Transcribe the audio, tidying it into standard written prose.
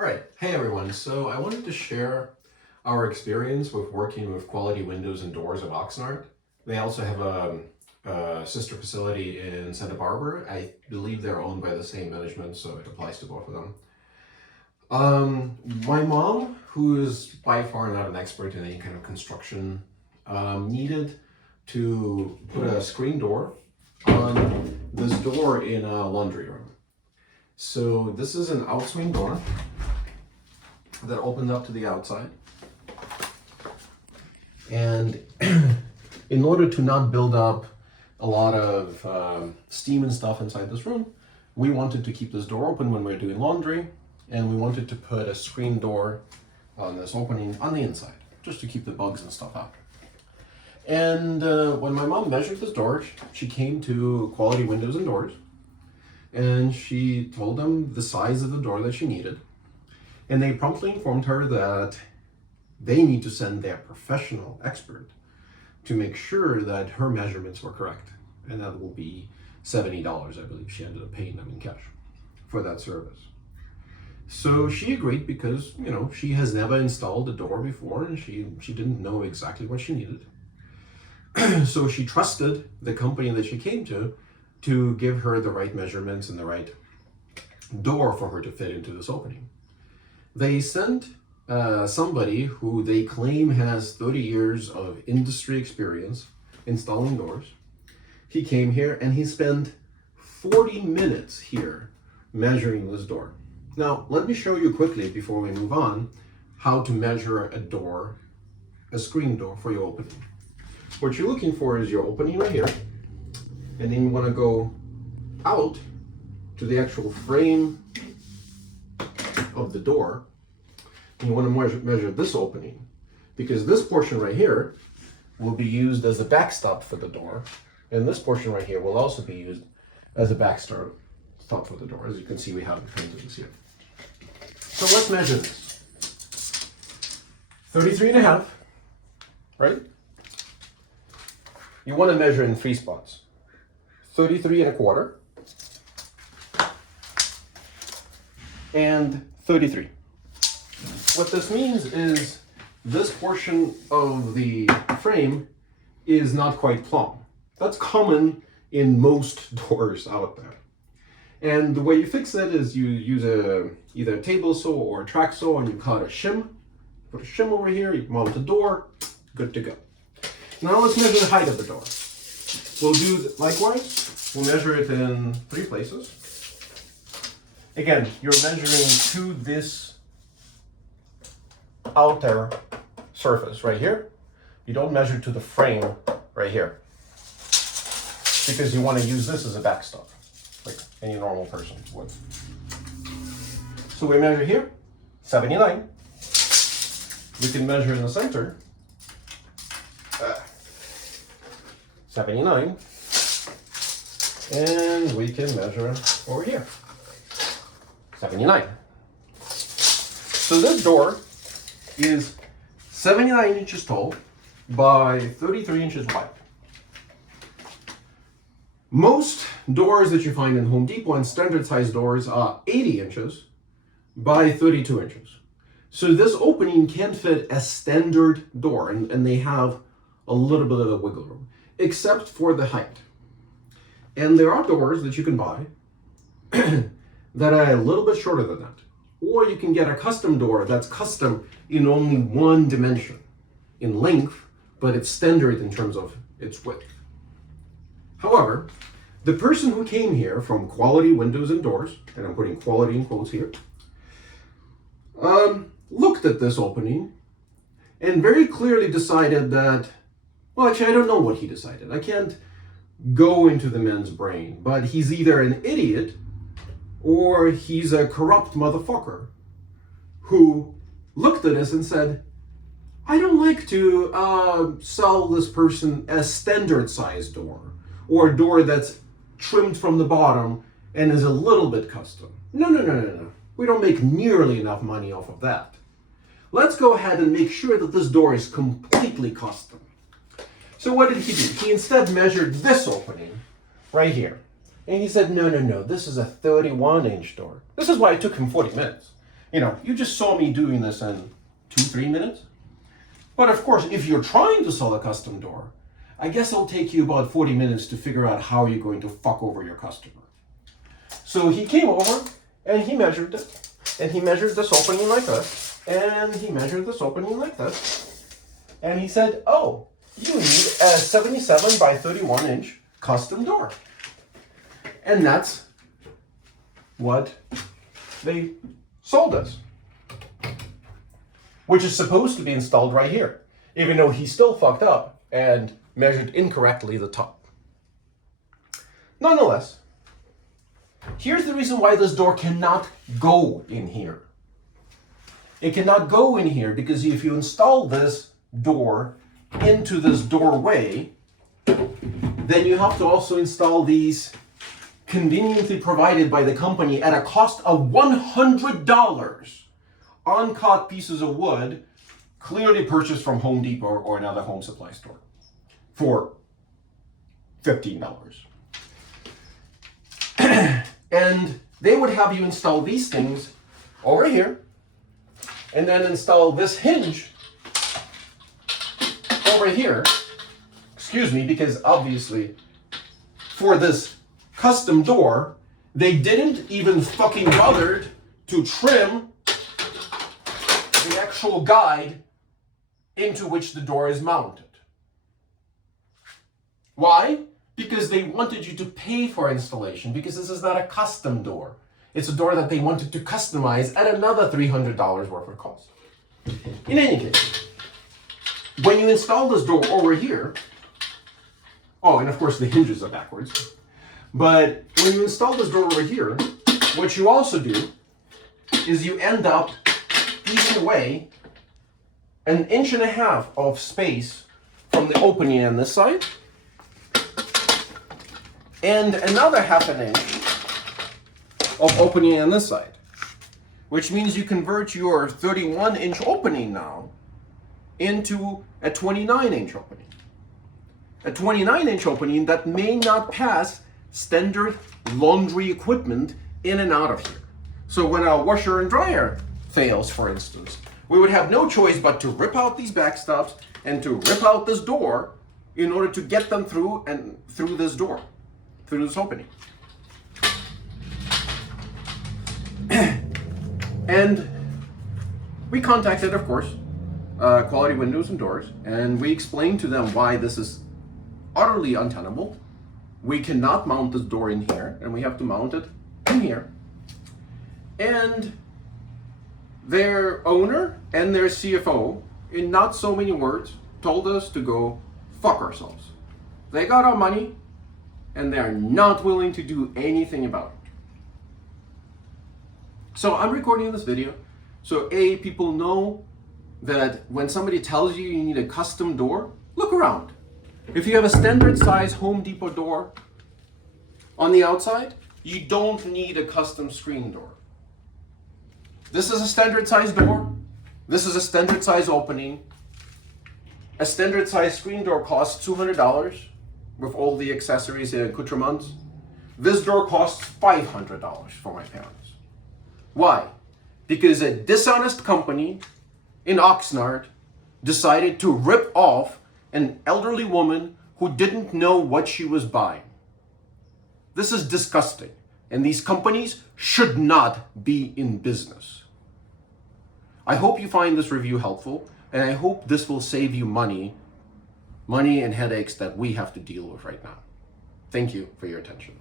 All right, hey everyone. So I wanted to share our experience with working with quality windows and doors at Oxnard. They also have a sister facility in Santa Barbara. I believe they're owned by the same management, so it applies to both of them. My mom, who is by far not an expert in any kind of construction, needed to put a screen door on this door in a laundry room. So this is an outswing door that opened up to the outside. And in order to not build up a lot of steam and stuff inside this room, we wanted to keep this door open when we were doing laundry, and we wanted to put a screen door on this opening on the inside, just to keep the bugs and stuff out. And when my mom measured this door, she came to Quality Windows and Doors, and she told them the size of the door that she needed. And they promptly informed her that they need to send their professional expert to make sure that her measurements were correct. And that will be $70, I believe she ended up paying them in cash for that service. So she agreed because, she has never installed a door before and she didn't know exactly what she needed. So she trusted the company that she came to give her the right measurements and the right door for her to fit into this opening. They sent somebody who they claim has 30 years of industry experience installing doors. He came here and he spent 40 minutes here measuring this door. Now, let me show you quickly before we move on how to measure a door, a screen door for your opening. What you're looking for is your opening right here, and then you want to go out to the actual frame of the door. And you want to measure this opening, because this portion right here will be used as a backstop for the door, and this portion right here will also be used as a backstop for the door. As you can see, we have this here. So let's measure this. 33.5, right? You want to measure in 3 spots. 33.25 and 33. What this means is this portion of the frame is not quite plumb. That's common in most doors out there. And the way you fix it is you use either a table saw or a track saw, and you cut a shim. Put a shim over here, you mount the door, good to go. Now let's measure the height of the door. We'll do likewise. We'll measure it in 3 places. Again, you're measuring to this outer surface right here. You don't measure to the frame right here, because you want to use this as a backstop, like any normal person would. So we measure here, 79. We can measure in the center, 79, and we can measure over here, 79. So this door is 79 inches tall by 33 inches wide. Most doors that you find in Home Depot and standard size doors are 80 inches by 32 inches. So this opening can fit a standard door, and they have a little bit of a wiggle room, except for the height. And there are doors that you can buy that are a little bit shorter than that. Or you can get a custom door that's custom in only one dimension, in length, but it's standard in terms of its width. However, the person who came here from Quality Windows and Doors, and I'm putting quality in quotes here, looked at this opening and very clearly decided that, well, actually, I don't know what he decided. I can't go into the man's brain, but he's either an idiot or he's a corrupt motherfucker who looked at us and said, I don't like to sell this person a standard size door, or a door that's trimmed from the bottom and is a little bit custom. No. We don't make nearly enough money off of that. Let's go ahead and make sure that this door is completely custom. So what did he do? He instead measured this opening right here. And he said, no, this is a 31-inch door. This is why it took him 40 minutes. You just saw me doing this in 2-3 minutes. But of course, if you're trying to sell a custom door, I guess it'll take you about 40 minutes to figure out how you're going to fuck over your customer. So he came over and he measured it. And he measured this opening like this. And he measured this opening like this. And he said, oh, you need a 77 by 31 inch custom door. And that's what they sold us, which is supposed to be installed right here, even though he still fucked up and measured incorrectly the top. Nonetheless, here's the reason why this door cannot go in here. It cannot go in here because if you install this door into this doorway, then you have to also install these conveniently provided by the company at a cost of $100 uncut pieces of wood, clearly purchased from Home Depot or another home supply store for $15. And they would have you install these things over here and then install this hinge over here. Excuse me, because obviously for this custom door, they didn't even fucking bother to trim the actual guide into which the door is mounted. Why? Because they wanted you to pay for installation, because this is not a custom door. It's a door that they wanted to customize at another $300 worth of cost. In any case, when you install this door over here, oh, and of course the hinges are backwards, but when you install this door over here, what you also do is you end up eating away 1.5 inches of space from the opening on this side, and another 0.5 inch of opening on this side, which means you convert your 31-inch opening now into a 29-inch opening. A 29-inch opening that may not pass standard laundry equipment in and out of here. So when a washer and dryer fails, for instance, we would have no choice but to rip out these backstops and to rip out this door in order to get them through this door, through this opening. And we contacted, of course, Quality Windows and Doors, and we explained to them why this is utterly untenable. We cannot mount this door in here, and we have to mount it in here. And their owner and their CFO, in not so many words, told us to go fuck ourselves. They got our money, and they're not willing to do anything about it. So I'm recording this video so people know that when somebody tells you you need a custom door, look around. If you have a standard size Home Depot door on the outside, you don't need a custom screen door. This is a standard size door. This is a standard size opening. A standard size screen door costs $200 with all the accessories and accoutrements. This door costs $500 for my parents. Why? Because a dishonest company in Oxnard decided to rip off an elderly woman who didn't know what she was buying. This is disgusting, and these companies should not be in business. I hope you find this review helpful, and I hope this will save you money and headaches that we have to deal with right now. Thank you for your attention.